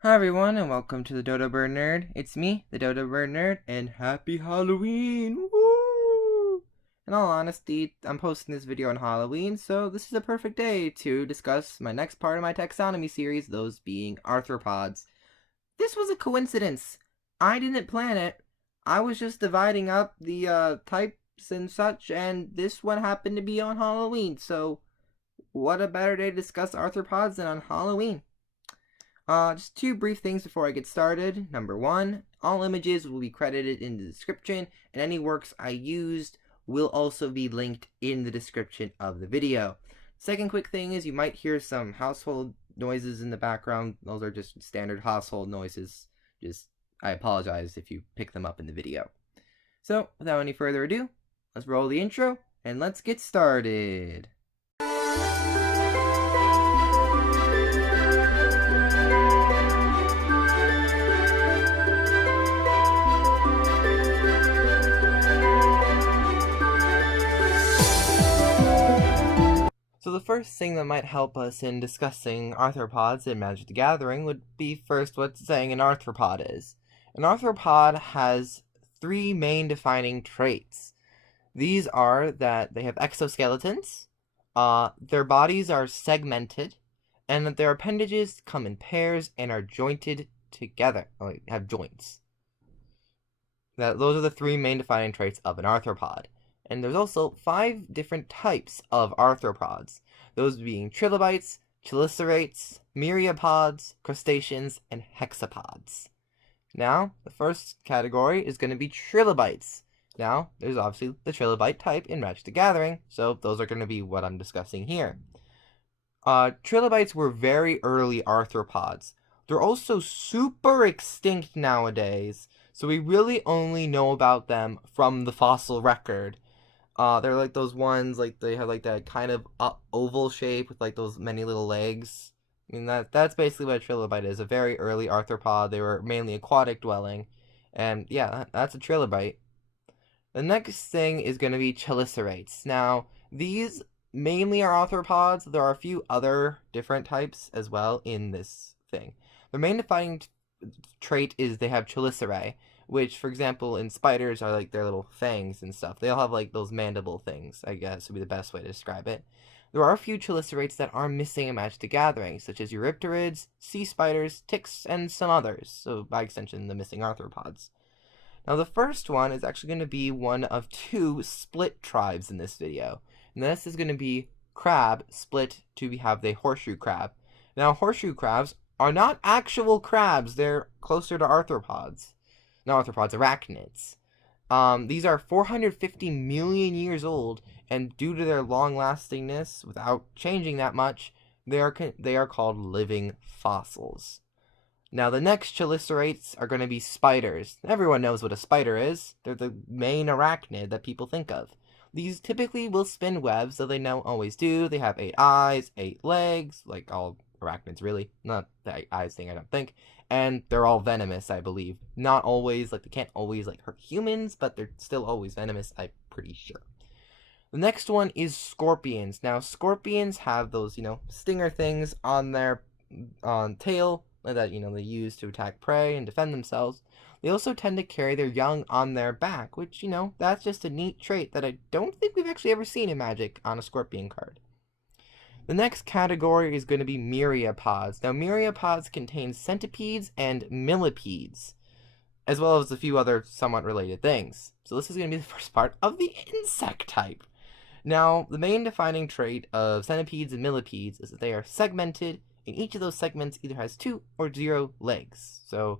Hi everyone, and welcome to the Dodo Bird Nerd. It's me, the Dodo Bird Nerd, and Happy Halloween! Woo! In all honesty, I'm posting this video on Halloween, so this is a perfect day to discuss my next part of my taxonomy series, those being arthropods. This was a coincidence. I didn't plan it. I was just dividing up the types and such, and this one happened to be on Halloween, so what a better day to discuss arthropods than on Halloween. Just two brief things before I get started. Number one, all images will be credited in the description, and any works I used will also be linked in the description of the video. Second quick thing is you might hear some household noises in the background. Those are just standard household noises. I apologize if you pick them up in the video. So, without any further ado, let's roll the intro, and let's get started. So the first thing that might help us in discussing arthropods in Magic the Gathering would be first what saying an arthropod is. An arthropod has three main defining traits. These are that they have exoskeletons, their bodies are segmented, and that their appendages come in pairs and are jointed together, have joints. Those are the three main defining traits of an arthropod. And there's also 5 different types of arthropods, those being Trilobites, Chelicerates, Myriapods, Crustaceans, and Hexapods. Now, the first category is going to be Trilobites. Now, there's obviously the Trilobite type in Magic the Gathering, so those are going to be what I'm discussing here. Trilobites were very early arthropods. They're also super extinct nowadays, so we really only know about them from the fossil record. They're like those ones, like they have like that kind of oval shape with like those many little legs. I mean, that's basically what a trilobite is, a very early arthropod. They were mainly aquatic dwelling. And yeah, that's a trilobite. The next thing is going to be chelicerates. Now, these mainly are arthropods. There are a few other different types as well in this thing. Their main defining trait is they have chelicerae, which, for example, in spiders are like their little fangs and stuff. They all have like those mandible things, I guess would be the best way to describe it. There are a few chelicerates that are missing in Magic the Gathering, such as Eurypterids, sea spiders, ticks, and some others, so by extension, the missing arthropods. Now, the first one is actually going to be one of 2 split tribes in this video, and this is going to be crab split to have the horseshoe crab. Now, horseshoe crabs are not actual crabs, they're closer to arthropods. Not arthropods, arachnids. These are 450 million years old, and due to their long-lastingness, without changing that much, they are called living fossils. Now, the next chelicerates are going to be spiders. Everyone knows what a spider is. They're the main arachnid that people think of. These typically will spin webs, though they don't always do. They have 8 eyes, 8 legs, like all arachnids really. Not the eyes thing, I don't think. And they're all venomous, I believe. Not always, like they can't always like hurt humans, but they're still always venomous, I'm pretty sure. The next one is scorpions. Now, scorpions have those, stinger things on their tail that, they use to attack prey and defend themselves. They also tend to carry their young on their back, which, that's just a neat trait that I don't think we've actually ever seen in Magic on a scorpion card. The next category is going to be myriapods. Now, myriapods contain centipedes and millipedes, as well as a few other somewhat related things. So this is going to be the first part of the insect type. Now, the main defining trait of centipedes and millipedes is that they are segmented, and each of those segments either has 2 or 0 legs. So,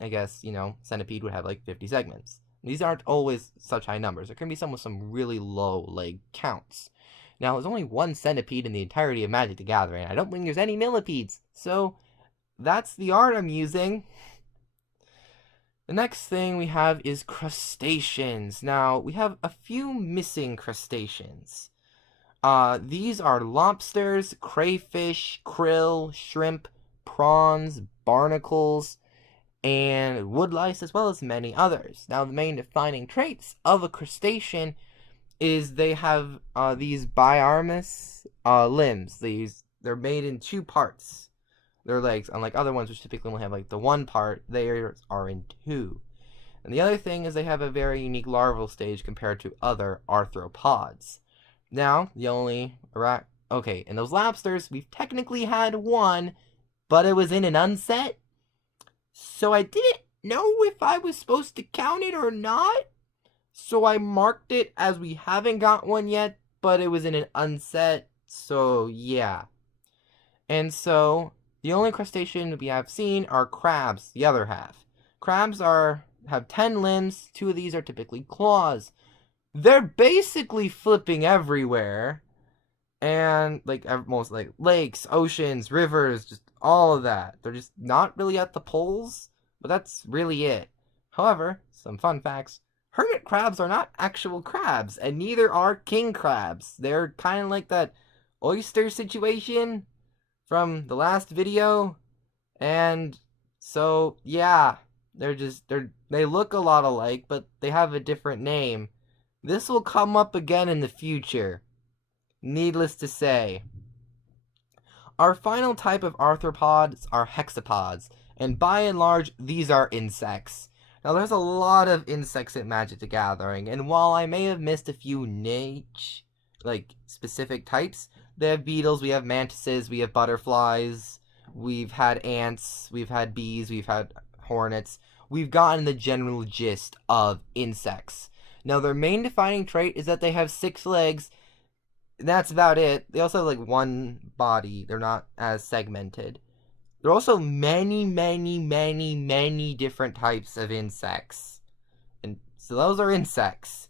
I guess, centipede would have like 50 segments. These aren't always such high numbers. There can be some with some really low leg counts. Now, there's only 1 centipede in the entirety of Magic the Gathering. I don't think there's any millipedes. So, that's the art I'm using. The next thing we have is crustaceans. Now, we have a few missing crustaceans. These are lobsters, crayfish, krill, shrimp, prawns, barnacles, and woodlice, as well as many others. Now, the main defining traits of a crustacean is they have these biramous limbs. They're made in 2 parts. their legs, unlike other ones which typically only have like the one part, theirs are in two. And the other thing is they have a very unique larval stage compared to other arthropods. Now, the only okay, in those lobsters, we've technically had one, but it was in an unset. So I didn't know if I was supposed to count it or not. So I marked it as we haven't got one yet, but it was in an unset. So yeah. And so the only crustacean we have seen are crabs, the other half. Crabs have 10 limbs, 2 of these are typically claws. They're basically flipping everywhere. And like most like lakes, oceans, rivers, just all of that. They're just not really at the poles, but that's really it. However, some fun facts. Hermit crabs are not actual crabs, and neither are king crabs. They're kind of like that oyster situation from the last video. And so, yeah, they look a lot alike, but they have a different name. This will come up again in the future. Needless to say. Our final type of arthropods are hexapods, and by and large, these are insects. Now, there's a lot of insects in Magic the Gathering, and while I may have missed a few niche, like, specific types, they have beetles, we have mantises, we have butterflies, we've had ants, we've had bees, we've had hornets. We've gotten the general gist of insects. Now, their main defining trait is that they have 6 legs. That's about it. They also have like one body. They're not as segmented. There are also many different types of insects. And so those are insects.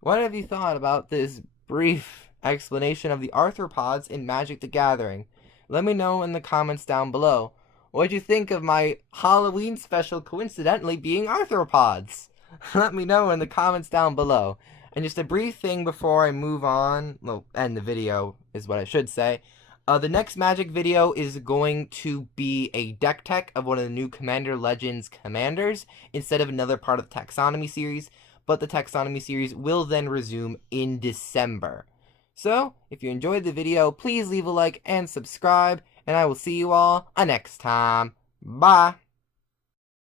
What have you thought about this brief explanation of the arthropods in Magic the Gathering? Let me know in the comments down below. What'd you think of my Halloween special coincidentally being arthropods? Let me know in the comments down below. And just a brief thing before I move on, well, end the video is what I should say. The next Magic video is going to be a deck tech of one of the new Commander Legends commanders instead of another part of the Taxonomy series, but the Taxonomy series will then resume in December. So, if you enjoyed the video, please leave a like and subscribe, and I will see you all next time. Bye!